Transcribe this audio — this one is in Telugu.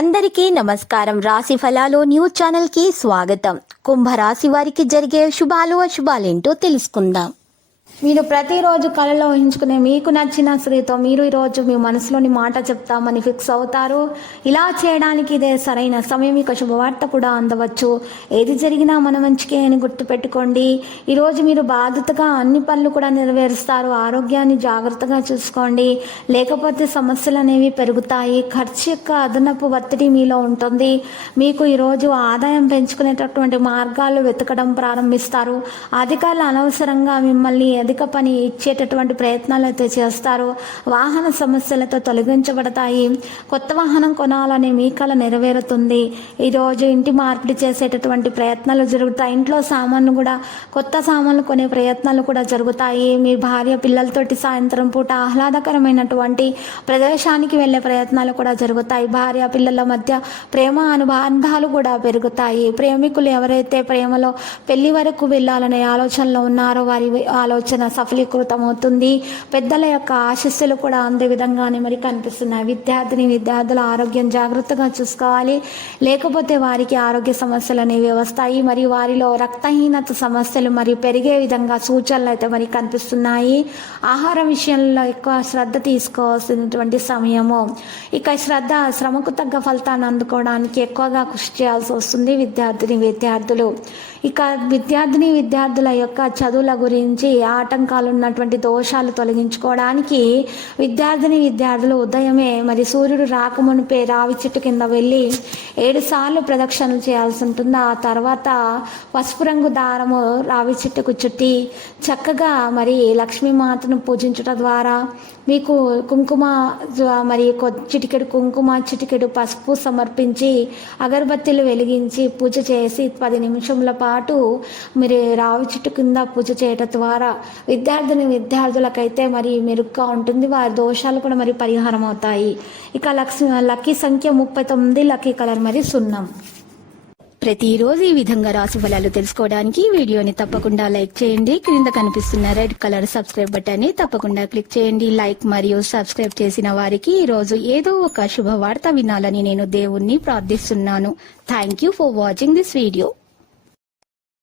అందరికీ నమస్కారం. రాశి ఫలాలు న్యూస్ ఛానల్ కి స్వాగతం. కుంభరాశి వారికి జరిగే శుభాలు అశుభాలేంటో తెలుసుకుందాం. మీరు ప్రతిరోజు కళలో ఊహించుకునే మీకు నచ్చిన స్త్రీతో మీరు ఈరోజు మీ మనసులోని మాట చెప్తామని ఫిక్స్ అవుతారు. ఇలా చేయడానికి ఇదే సరైన సమయం. ఇక శుభవార్త కూడా అందవచ్చు. ఏది జరిగినా మన మంచికే అని గుర్తుపెట్టుకోండి. ఈరోజు మీరు బాధ్యతగా అన్ని పనులు కూడా నెరవేరుస్తారు. ఆరోగ్యాన్ని జాగ్రత్తగా చూసుకోండి, లేకపోతే సమస్యలు అనేవి పెరుగుతాయి. ఖర్చు యొక్క అదనపు ఒత్తిడి మీలో ఉంటుంది. మీకు ఈరోజు ఆదాయం పెంచుకునేటటువంటి మార్గాలు వెతకడం ప్రారంభిస్తారు. అధికారులు అనవసరంగా మిమ్మల్ని అధిక పని ఇచ్చేటటువంటి ప్రయత్నాలు అయితే చేస్తారు. వాహన సమస్యలతో తొలగించబడతాయి. కొత్త వాహనం కొనాలనే మీ కల నెరవేరుతుంది. ఈరోజు ఇంటి మార్పిడి చేసేటటువంటి ప్రయత్నాలు జరుగుతాయి. ఇంట్లో సామాన్లు కూడా కొత్త సామాన్లు కొనే ప్రయత్నాలు కూడా జరుగుతాయి. మీ భార్య పిల్లలతోటి సాయంత్రం పూట ఆహ్లాదకరమైనటువంటి ప్రదేశానికి వెళ్ళే ప్రయత్నాలు కూడా జరుగుతాయి. భార్య పిల్లల మధ్య ప్రేమ అనుబంధాలు కూడా పెరుగుతాయి. ప్రేమికులు ఎవరైతే ప్రేమలో పెళ్లి వరకు వెళ్ళాలనే ఆలోచనలో ఉన్నారో వారి ఆలోచన సఫలీకృతం అవుతుంది. పెద్దల యొక్క ఆశీస్సులు కూడా అందే విధంగానే మరి కనిపిస్తున్నాయి. విద్యార్థుల ఆరోగ్యం జాగ్రత్తగా చూసుకోవాలి, లేకపోతే వారికి ఆరోగ్య సమస్యలు అనేవి వస్తాయి. మరి వారిలో రక్తహీనత సమస్యలు మరి పెరిగే విధంగా సూచనలు అయితే మరి కనిపిస్తున్నాయి. ఆహార విషయంలో ఎక్కువ శ్రద్ధ తీసుకోవాల్సినటువంటి సమయము. ఇక శ్రమకు తగ్గ ఫలితాన్ని అందుకోవడానికి ఎక్కువగా కృషి చేయాల్సి వస్తుంది విద్యార్థులు. ఇక విద్యార్థుల యొక్క చదువుల గురించి ఆటంకాలు ఉన్నటువంటి దోషాలు తొలగించుకోవడానికి విద్యార్థులు ఉదయమే మరి సూర్యుడు రాకమునిపే రావి చెట్టు కింద వెళ్ళి 7 సార్లు ప్రదక్షిణలు చేయాల్సి ఉంటుంది. ఆ తర్వాత పసుపు రంగు దారము రావి చెట్టుకు చుట్టి చక్కగా మరి లక్ష్మీమాతను పూజించడం ద్వారా మీకు కుంకుమ మరి చిటికెడు కుంకుమ చిటికెడు పసుపు సమర్పించి అగరబత్తీలు వెలిగించి పూజ చేసి 10 నిమిషముల పాటు మీరు రావి చెట్టు కింద పూజ చేయడం ద్వారా విద్యార్థులకైతే మరి మెరుగ్గా ఉంటుంది. వారి దోషాలు కూడా మరి పరిహారం అవుతాయి. ఇక లక్కీ సంఖ్య 39, లక్కీ కలర్ మరి 0. ప్రతిరోజు ఈ విధంగా రాశి ఫలాలు తెలుసుకోవడానికి వీడియోని తప్పకుండా లైక్ చేయండి. క్రింద కనిపిస్తున్న రెడ్ కలర్ సబ్స్క్రైబ్ బటన్ ని తప్పకుండా క్లిక్ చేయండి. లైక్ మరియు సబ్స్క్రైబ్ చేసిన వారికి ఈ రోజు ఏదో ఒక శుభవార్త వినాలని నేను దేవుణ్ణి ప్రార్థిస్తున్నాను. Thank you for watching this video.